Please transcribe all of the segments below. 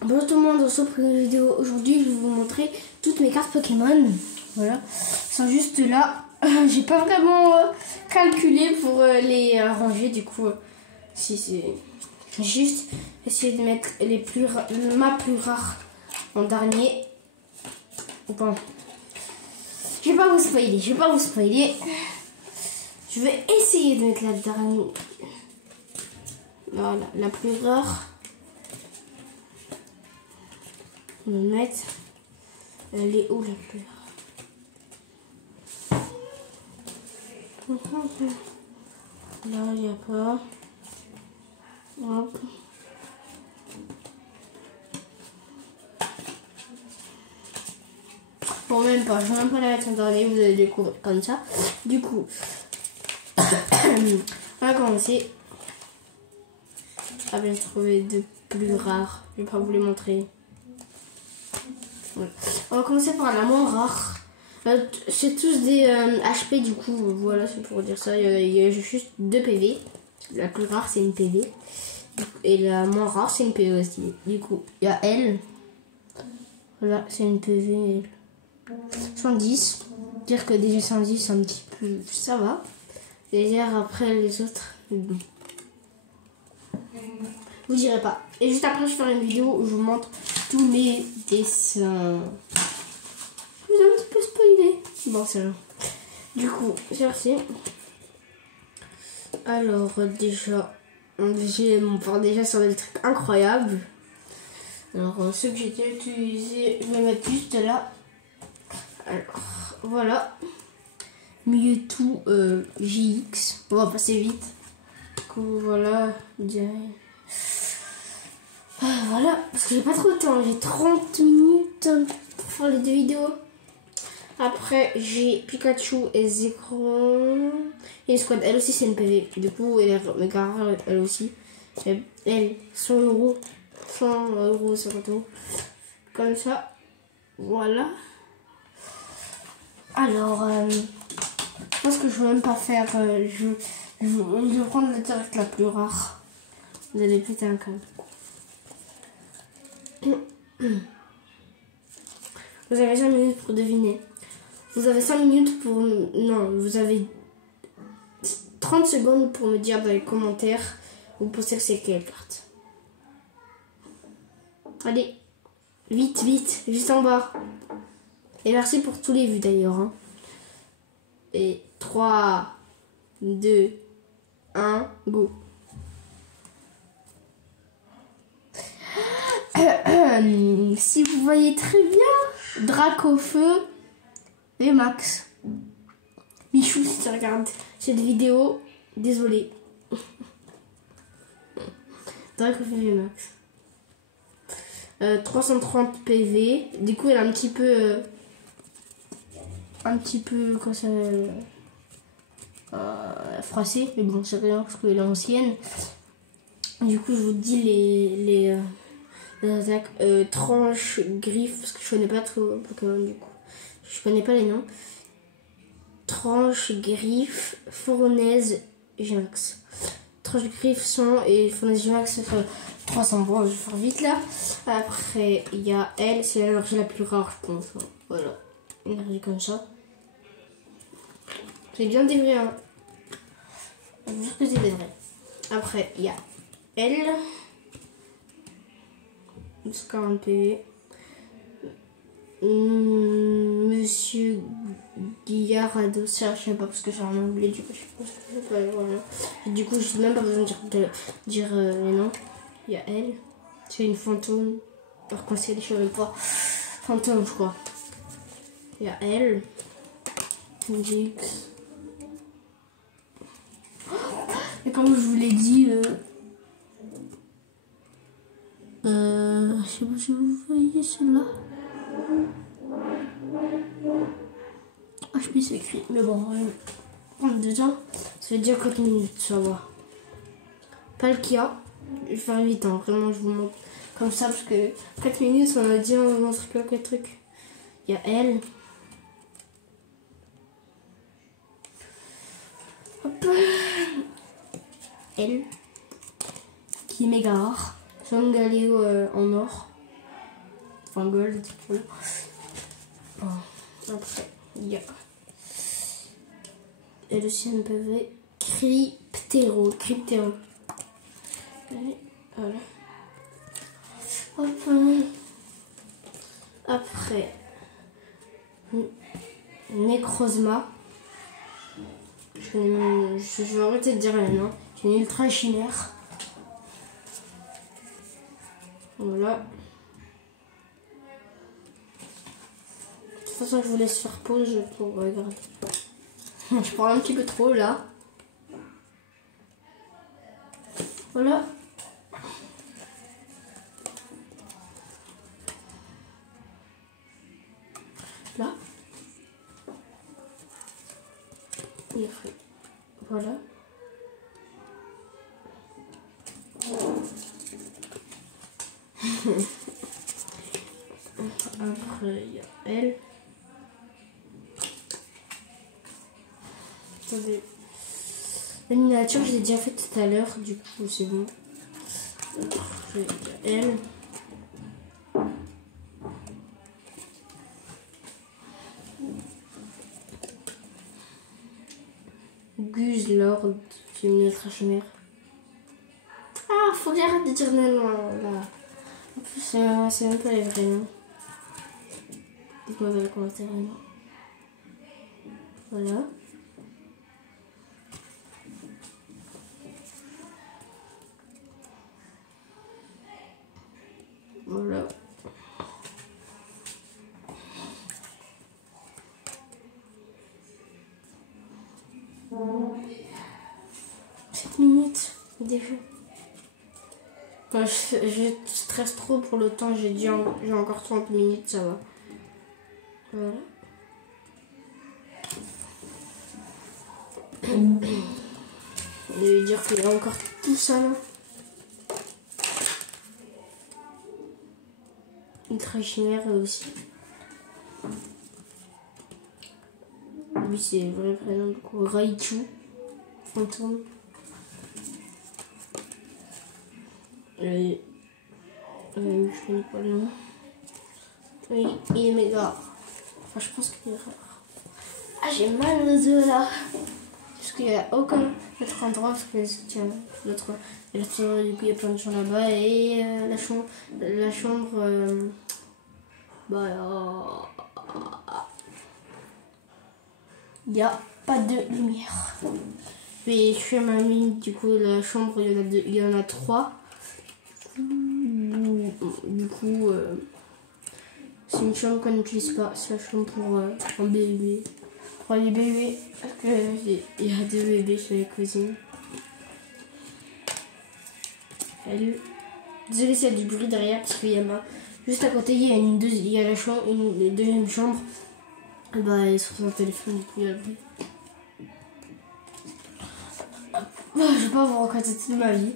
Bonjour tout le monde, on se retrouve pour une vidéo. Aujourd'hui, je vais vous montrer toutes mes cartes Pokémon. Voilà, elles sont juste là. J'ai pas vraiment calculé pour les ranger. Du coup, si c'est juste essayer de mettre ma plus rare en dernier. Bon, je vais pas vous spoiler. Je vais essayer de mettre la dernière. Voilà, la plus rare. On va mettre. Elle est où la plus rare? Là, il n'y a pas. Hop. Bon, même pas. Je vais même pas la mettre en dernier. Vous allez découvrir comme ça. Du coup, on va commencer. Ah, j'ai trouvé deux plus rares. Je vais pas vous les montrer. Ouais. On va commencer par la moins rare. C'est tous des HP, du coup, voilà, c'est pour dire ça. Il y a juste 2 PV. La plus rare, c'est une PV. Et la moins rare, c'est une PV aussi. Du coup, il y a elle. Voilà, c'est une PV. 110. Dire que déjà 110, un petit peu, ça va. Et après les autres, bon. Vous direz pas. Et juste après, je ferai une vidéo où je vous montre tous mes dessins. Je vous ai un petit peu spoilé. Bon, c'est rien. Du coup, c'est parti. Alors, déjà, déjà sur des trucs incroyables. Alors, ceux que j'ai utilisés, je vais mettre juste là. Alors, voilà. Mewtwo JX. On va passer vite. Du coup, voilà. Voilà, parce que j'ai pas trop de temps, j'ai 30 minutes pour faire les 2 vidéos. Après, j'ai Pikachu et Zekrom. Et Squad, elle aussi c'est une PV. Du coup, elle est méga rare, elle aussi. Elle, 100 euros. 100 euros, c'est tout. Comme ça. Voilà. Alors, je pense que je vais même pas faire. Je vais prendre la direct la plus rare. Vous allez péter un câble. Vous avez 5 minutes pour deviner. Vous avez 5 minutes pour... Non, vous avez 30 secondes pour me dire dans les commentaires. Vous pensez que c'est quelle carte. Allez, vite, vite, juste en bas. Et merci pour tous les vues d'ailleurs. Hein. Et 3, 2, 1, go. Si vous voyez très bien, Dracofeu et Max. Michou, si tu regardes cette vidéo, désolé. Dracofeu et Max. 330 PV. Du coup, elle est un petit peu quand ça froissée, mais bon, c'est rien parce qu'elle est ancienne. Du coup, je vous dis les attaques. Tranche, griffe, parce que je connais pas trop Pokémon du coup. Je connais pas les noms. Tranche, griffe, fournaise, Gmax. Tranche, griffe, 100 et fournaise, Gmax, 300. Bon, je vais faire vite là. Après, il y a elle, c'est l'énergie la plus rare, je pense. Voilà, énergie comme ça. C'est bien des vrais, hein. Je veux dire que c'est des vrais. Après, il y a elle. 40 PV. Monsieur Guillarado, ça je sais pas parce que j'ai un anglais, du coup je pense que je sais pas. Voilà. Du coup, je n'ai même pas besoin de dire les noms. Il y a elle, c'est une fantôme. Par contre, c'est les cheveux pas. Fantôme, je crois. Il y a elle, Jix. Et comme je vous l'ai dit, je sais pas si vous voyez celle-là. HP c'est écrit, mais bon, prendre 2 ans, ça fait déjà 4 minutes, ça va. Palkia, je vais faire vite, hein, vraiment, je vous montre comme ça, parce que 4 minutes, on a dit, on vous montre quelques trucs. Il y a elle. Hop. Elle, qui est méga rare. Sangaleo en or. enfin gold. Voilà. Après, il y a et le CNPV PV Cryptero. Allez, voilà. Hop. Après, Necrozma. Je vais arrêter de dire le nom. J'ai une ultra chimère. Voilà. De toute façon, je vous laisse faire pause pour regarder. Je parle un petit peu trop là. Voilà. Là. Et après, voilà. Après, il y a elle. Attendez. La miniature, je l'ai déjà fait tout à l'heure, du coup, c'est bon. Après, il y a elle. Guz Lord, c'est une ultra chimère. Ah, faut que j'arrête de dire les noms là. En plus, c'est même pas les vrais noms. Dites-moi dans les commentaires les noms. Voilà. Voilà. Cette minute déjà. Enfin, je stresse trop pour le temps, j'ai encore 30 minutes, ça va. Voilà. Je vais dire qu'il y a encore tout ça là. Ultra chimère aussi. Lui c'est le vrai prénom du coup. Raichu. Fantôme. Je connais pas le nom. Oui, il est méga. Enfin, je pense qu'il est rare. Ah, j'ai mal aux yeux là. Parce qu'il n'y a aucun autre endroit. Parce que tiens, l'autre. Il y a plein de gens là-bas. Et la chambre. Il n'y a pas de lumière. Puis je fais ma mine. Du coup, la chambre, il y en a 3. Du coup, c'est une chambre qu'on n'utilise pas. C'est la chambre pour un bébé. Pour les bébés. Parce qu'il y a 2 bébés chez la cousine. Désolée s'il y a du bruit derrière parce qu'il y a juste à côté il y a une deuxième chambre. Et bah elle est sur son téléphone du coup il y a le bruit. Je vais pas vous raconter toute ma vie.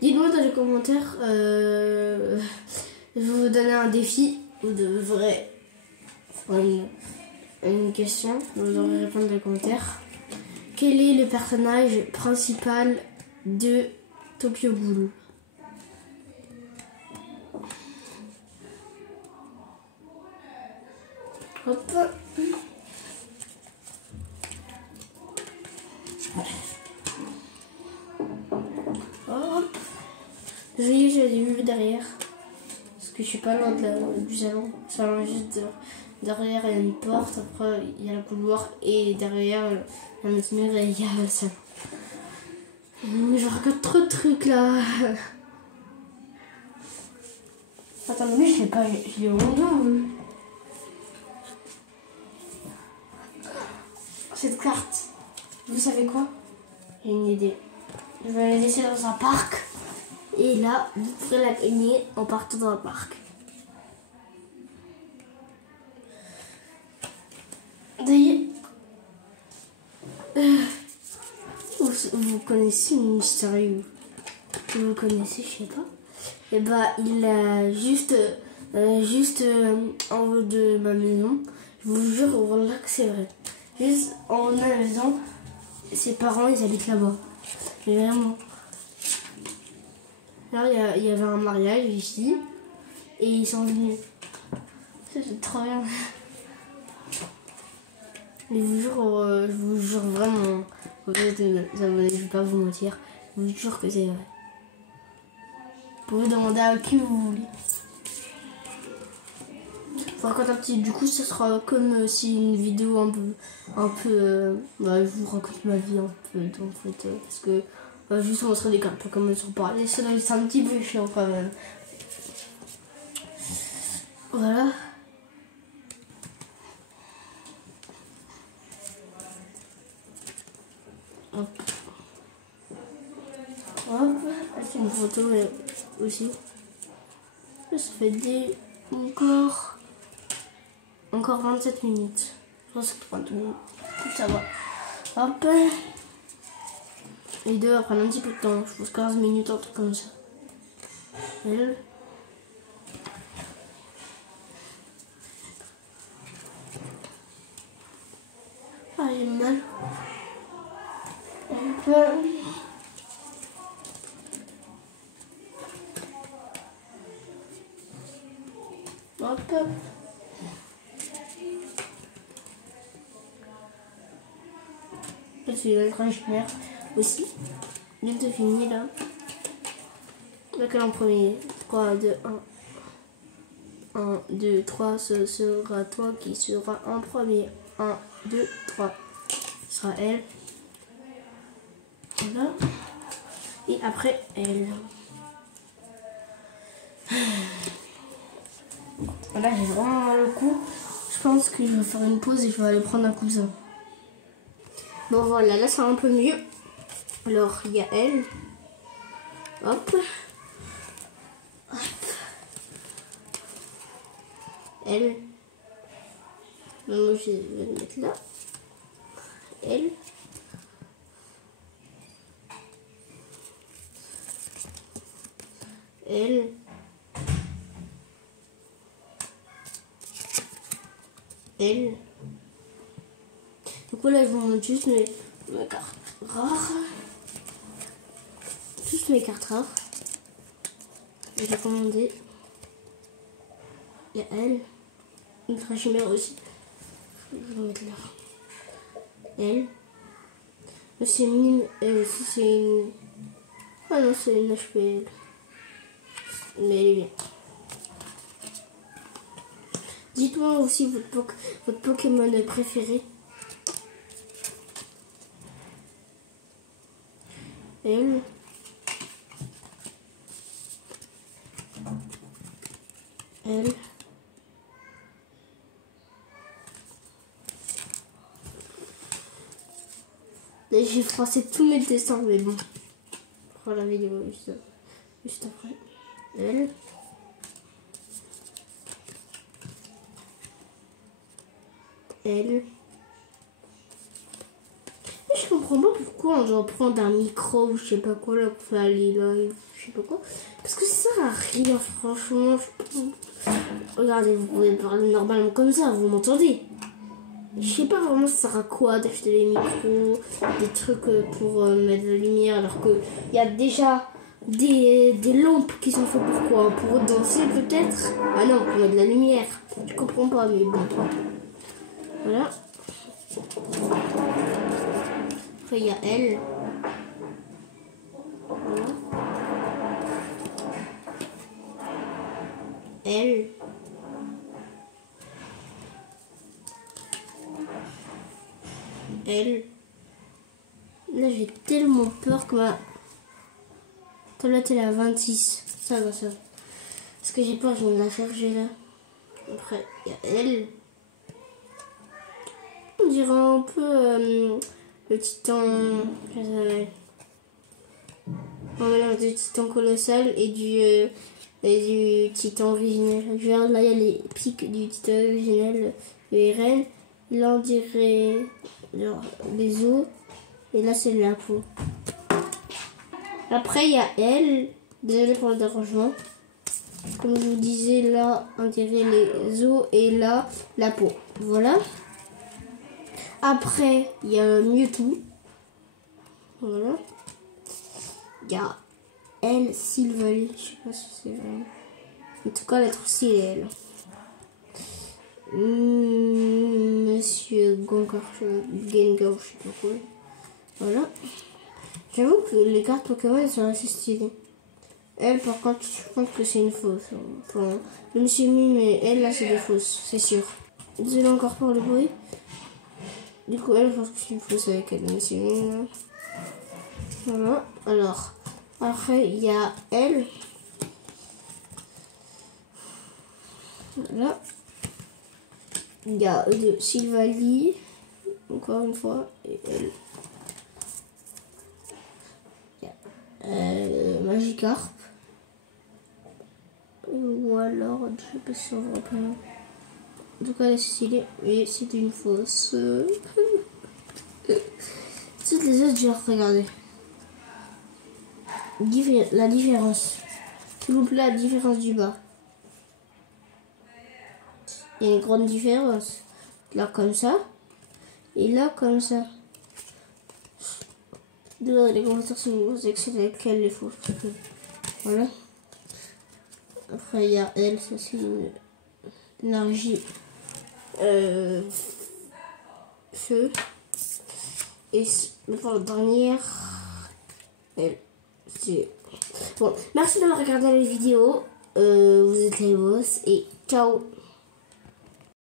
Dites-moi dans les commentaires, je vais vous donner un défi, vous devrez une question, vous devrez répondre dans les commentaires. Quel est le personnage principal de Tokyo Ghoul? Hop. Hop. Désolée, j'ai des vues derrière. Parce que je suis pas loin du salon. Le salon est juste derrière, il y a une porte. Après, il y a le couloir. Et derrière, il y a notre mur et il y a le salon. Je regarde trop de trucs là. Attends, mais je sais pas, je l'ai au dos. Cette carte, vous savez quoi? J'ai une idée. Je vais la laisser dans un parc. Et là, vous pourrez la gagner en partant dans le parc. D'ailleurs, vous connaissez une Mystery vous connaissez, je sais pas. Et bah, il a juste en haut de ma maison. Je vous jure, voilà que c'est vrai. juste en haut de la maison. Ses parents, ils habitent là-bas. Mais vraiment. Là, il y avait un mariage ici. Et ils sont venus. Ça, c'est trop bien. Mais je vous jure vraiment. Vous êtes abonnés, je vais pas vous mentir. Je vous jure que c'est vrai. Vous pouvez demander à qui vous voulez. Je vous raconte un petit. Du coup, ça sera comme si une vidéo un peu. Je vous raconte ma vie un peu, en fait, parce que juste montrer des cartes, comme sur parler, c'est un petit peu chiant quand même. Voilà. Hop. Hop. C'est une photo aussi. Ça fait encore 27 minutes. Je pense que 30 minutes. Ça va. Hop. Les deux prendre un petit peu de temps. Je pense 15 minutes, un truc comme ça. Elle. Ah, j'ai mal. Hop. Hop. C'est le grand-mère aussi. Bientôt fini là. Lequel en premier? 3, 2, 1. 1, 2, 3. Ce sera toi qui sera en premier. 1, 2, 3. Ce sera elle. Voilà. Et après elle. Là j'ai vraiment mal au cou. Je pense que je vais faire une pause et je vais aller prendre un cousin. Bon voilà, là c'est un peu mieux. Alors il y a elle. Hop. Hop. Elle. Moi je vais le mettre là. Elle. Elle. Elle. Donc là je vous montre juste mes cartes rares. Juste mes cartes rares. J'ai commandé. Il y a elle. Une chimère aussi. Je vais mettre là. Elle. C'est une. C'est une. Ah non, c'est une HP. Mais elle est bien. Dites-moi aussi votre Pokémon préféré. Elle. Elle. Là, j'ai froissé tous mes dessins, mais bon. Je ferai la vidéo juste après. Elle. Elle. Et je comprends pas pourquoi on doit prendre un micro ou je sais pas quoi là pour faire les lives, je sais pas quoi. Parce que ça sert à rien, franchement. Regardez, vous pouvez parler normalement comme ça, vous m'entendez? Je sais pas vraiment ça sert à quoi d'acheter des micros, des trucs pour mettre de la lumière, alors qu'il y a déjà des lampes qui sont faites pour quoi? Pour danser peut-être? Ah non, pour mettre de la lumière. Je comprends pas, mais bon. Voilà. Après, il y a elle. Voilà. Elle. Elle. Là, j'ai tellement peur que ma tablette elle est à 26. Ça va, ça va. Parce que j'ai peur, je vais me la charger là. Après, il y a elle. On dirait un peu le titan. On mélange du titan colossal et du titan originel. Regarde, là il y a les pics du titan originel de Eren. Là on dirait les os. Et là c'est la peau. Après il y a elle. Désolé pour le dérangement. Comme je vous disais, là on dirait les os et là la peau. Voilà. Après, il y a Mewtwo. Voilà. Il y a elle, Sylvalie. Je sais pas si c'est vrai. En tout cas, l'être aussi, elle. Monsieur Gengar, je sais pas quoi. Voilà. J'avoue que les cartes Pokémon sont assez stylées. Elle, par contre, je pense que c'est une fausse. Enfin, le Monsieur Mime et elle, là, c'est des fausses, c'est sûr. Désolé encore pour le bruit. Du coup, elle, je pense que c'est une fausse avec elle, le Monsieur Mime. Voilà. Alors, après, il y a elle. Voilà. Il y a Sylvalie, encore une fois, et elle. Magikarp. Ou alors, je sais pas si on voit pas. En tout cas, elle est stylée, mais c'est une fausse. Toutes les autres, j'ai regardé. La différence. S'il vous plaît, la différence du bas. Il y a une grande différence. Là, comme ça. Et là, comme ça. Dans les commentaires, si vous savez lequel est faux. Voilà. Après, il y a elle, ça c'est une énergie feu. Et pour la dernière, elle, c'est... Bon, merci d'avoir regardé la vidéo. Vous êtes les boss et ciao.